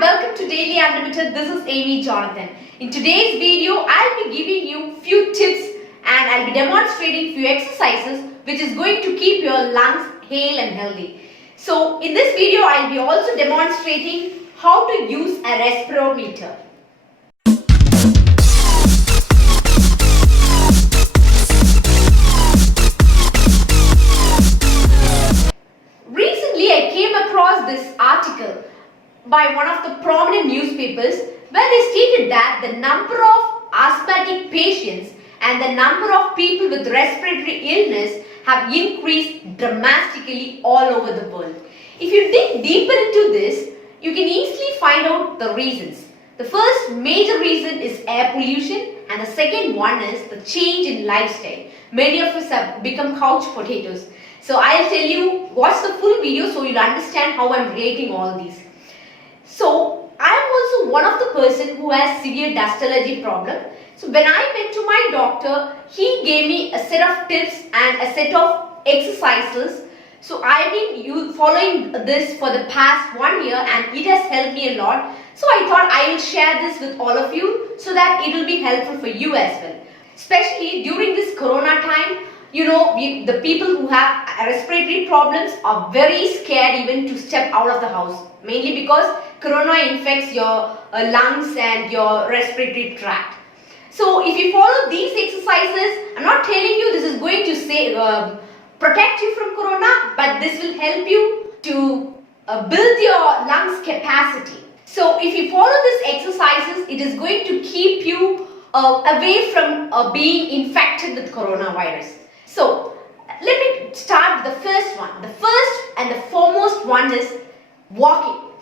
welcome to Daily Unlimited. This is Amy Jonathan. In today's video, I'll be giving you few tips and I'll be demonstrating few exercises which is going to keep your lungs hale and healthy. So in this video, I'll be also demonstrating how to use a respirometer. Recently, I came across this article by one of the prominent newspapers where they stated that the number of asthmatic patients and the number of people with respiratory illness have increased dramatically all over the world. If you dig deeper into this, you can easily find out the reasons. The first major reason is air pollution and the second one is the change in lifestyle. Many of us have become couch potatoes. So I'll tell you, watch the full video so you'll understand how I'm relating all these. So I'm also one of the person who has severe dust allergy problem. So when I went to my doctor, he gave me a set of tips and a set of exercises. So I've been following this for the past 1 year and it has helped me a lot. So I thought I will share this with all of you so that it will be helpful for you as well. Especially during this corona time, the people who have respiratory problems are very scared even to step out of the house. Mainly because corona infects your lungs and your respiratory tract. So if you follow these exercises, I'm not telling you this is going to protect you from corona, but this will help you to build your lungs capacity. So if you follow these exercises, it is going to keep you away from being infected with coronavirus. So let me start with the first one. The first and the foremost one is walking.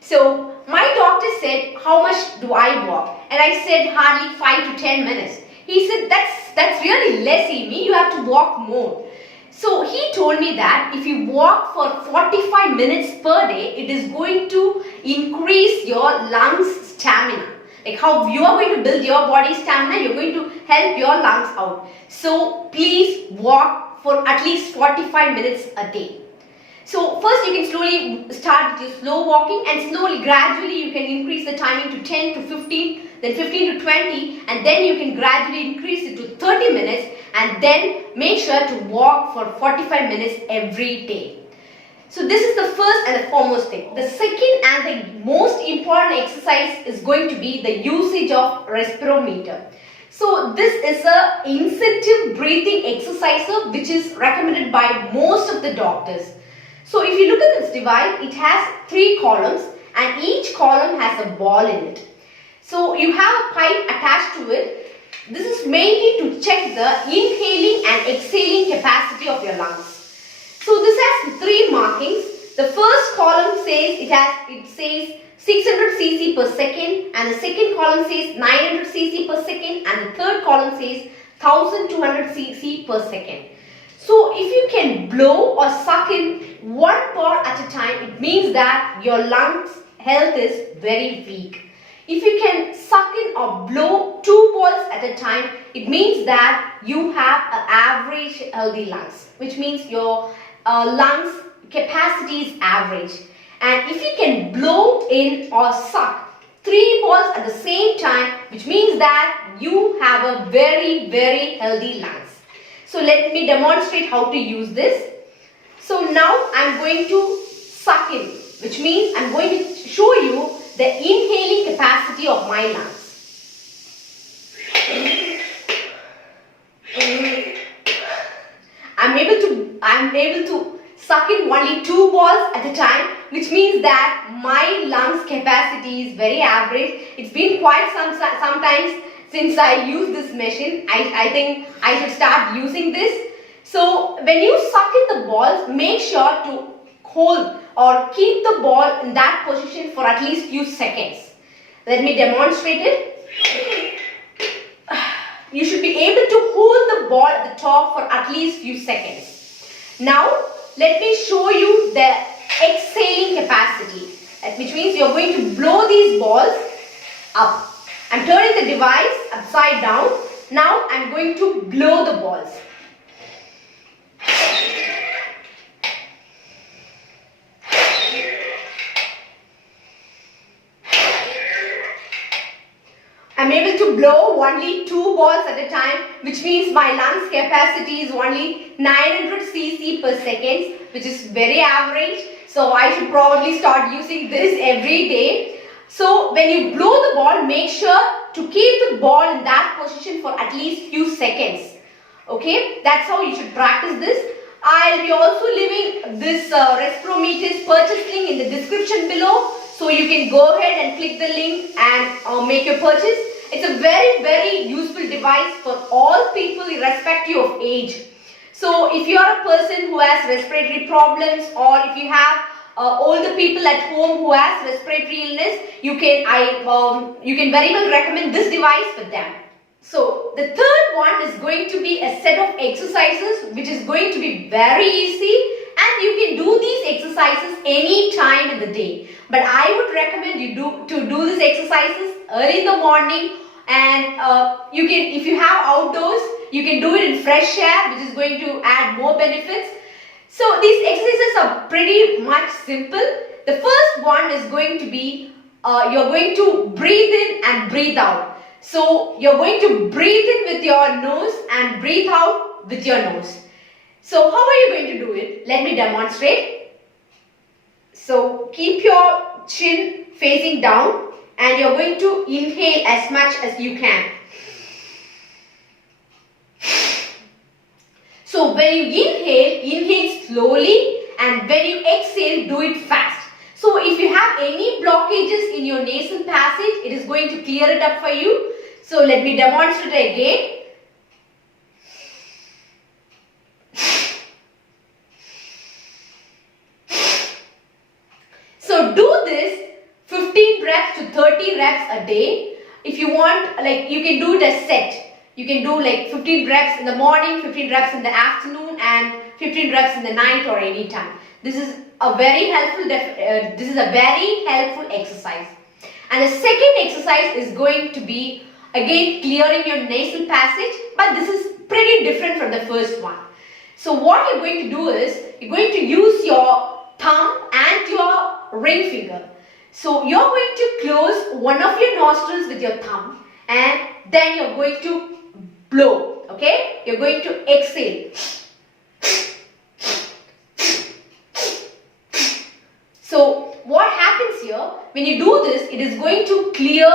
So my doctor said, how much do I walk? And I said hardly 5 to 10 minutes. He said, that's really less, Amy. You have to walk more. So he told me that if you walk for 45 minutes per day, it is going to increase your lungs stamina. Like how you are going to build your body stamina, you're going to help your lungs out. So please walk for at least 45 minutes a day. So first you can slowly start with your slow walking and slowly, gradually you can increase the timing to 10 to 15, then 15 to 20 and then you can gradually increase it to 30 minutes and then make sure to walk for 45 minutes every day. So this is the first and the foremost thing. The second and the most important exercise is going to be the usage of respirometer. So this is a incentive breathing exercise which is recommended by most of the doctors. So if you look at this device, it has 3 columns and each column has a ball in it. So you have a pipe attached to it. This is mainly to check the inhaling and exhaling capacity of your lungs. So this has 3 markings. The first column says it says 600 cc per second and the second column says 900 cc per second and the third column says 1200 cc per second. So if you can blow or suck in one ball at a time, it means that your lungs health is very weak. If you can suck in or blow 2 balls at a time, it means that you have an average healthy lungs, which means your lungs capacity is average. And if you can blow in or suck 3 balls at the same time, which means that you have a very, very healthy lungs. So let me demonstrate how to use this. So now I'm going to suck in, which means I'm going to show you the inhaling capacity of my lungs. I'm able to suck in only 2 balls at a time, which means that my lungs capacity is very average. It's been quite sometimes since I use this machine. I think I should start using this. So when you suck in the balls, make sure to hold or keep the ball in that position for at least few seconds. Let me demonstrate it. You should be able to hold the ball at the top for at least few seconds. Now let me show you the exhaling capacity, which means you're going to blow these balls up. I'm turning the device upside down. Now I'm going to blow the balls. I'm able to blow only 2 balls at a time, which means my lungs capacity is only 900 cc per second, which is very average. So I should probably start using this every day. So when you blow the ball, make sure to keep the ball in that position for at least few seconds. Okay, that's how you should practice this. I'll be also leaving this Respirometer's purchase link in the description below. So you can go ahead and click the link and make your purchase. It's a very useful device for all people irrespective of age. So if you are a person who has respiratory problems, or if you have older people at home who has respiratory illness, you can very well recommend this device for them. So the third one is going to be a set of exercises which is going to be very easy, and you can do these exercises any time in the day. But I would recommend you to do these exercises early in the morning, and if you have outdoors, you can do it in fresh air, which is going to add more benefits. So these exercises are pretty much simple. The first one is going to be you're going to breathe in and breathe out. So you're going to breathe in with your nose and breathe out with your nose. So how are you going to do it? Let me demonstrate. So keep your chin facing down and you're going to inhale as much as you can. So when you inhale slowly, and when you exhale, do it fast. So if you have any blockages in your nasal passage, it is going to clear it up for you. So let me demonstrate again. So do this 15 reps to 30 reps a day. If you want, you can do it as set. You can do 15 reps in the morning, 15 reps in the afternoon, and 15 reps in the night or any time. This is a very helpful exercise. And the second exercise is going to be again clearing your nasal passage, but this is pretty different from the first one. So what you're going to do is you're going to use your thumb and your ring finger. So you're going to close one of your nostrils with your thumb, and then you're going to blow. Okay, you're going to exhale. So what happens here, when you do this, it is going to clear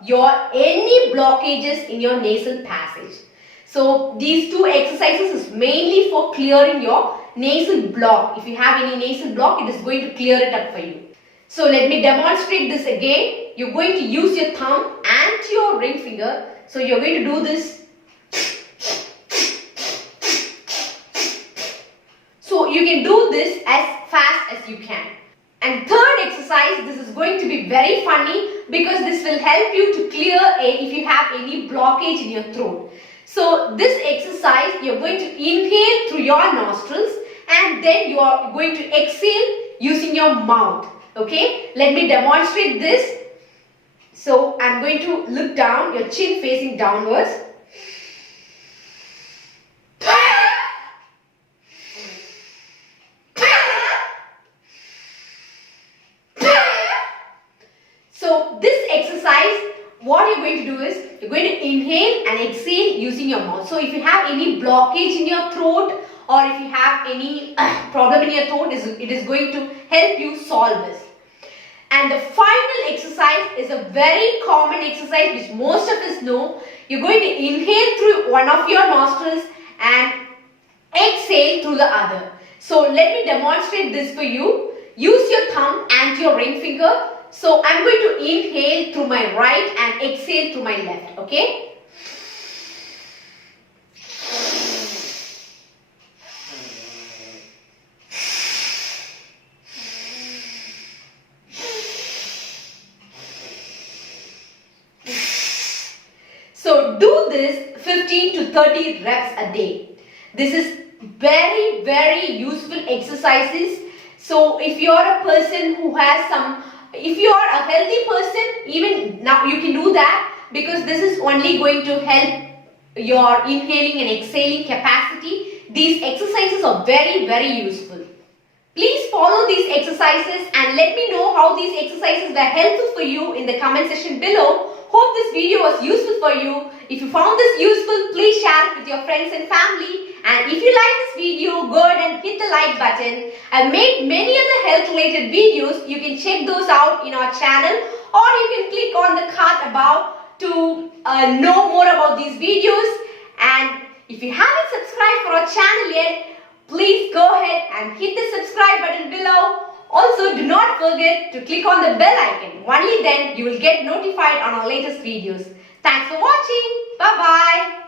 any blockages in your nasal passage. So these two exercises is mainly for clearing your nasal block. If you have any nasal block, it is going to clear it up for you. So let me demonstrate this again. You're going to use your thumb and your ring finger. So you're going to do this. So you can do this as fast as you can. And third exercise, this is going to be very funny because this will help you to clear if you have any blockage in your throat. So this exercise, you're going to inhale through your nostrils and then you are going to exhale using your mouth. Okay, let me demonstrate this. So I'm going to look down, your chin facing downwards. So this exercise, what you're going to do is, you're going to inhale and exhale using your mouth. So if you have any blockage in your throat, or if you have any problem in your throat, it is going to help you solve this. And the final exercise is a very common exercise which most of us know. You're going to inhale through one of your nostrils and exhale through the other. So let me demonstrate this for you. Use your thumb and your ring finger. So I'm going to inhale through my right and exhale through my left. Okay? So do this 15 to 30 reps a day. This is very useful exercises. So if you are a person who has if you are a healthy person, even now you can do that, because this is only going to help your inhaling and exhaling capacity. These exercises are very useful. Please follow these exercises and let me know how these exercises were helpful for you in the comment section below. Hope this video was useful for you. If you found this useful, please share it with your friends and family. And if you like this video, go ahead and hit the like button. I've made many other health related videos. You can check those out in our channel, or you can click on the card above to know more about these videos. And if you haven't subscribed for our channel yet, please go ahead and hit the subscribe button below. Also, do not forget to click on the bell icon. Only then you will get notified on our latest videos. Thanks for watching. Bye-bye.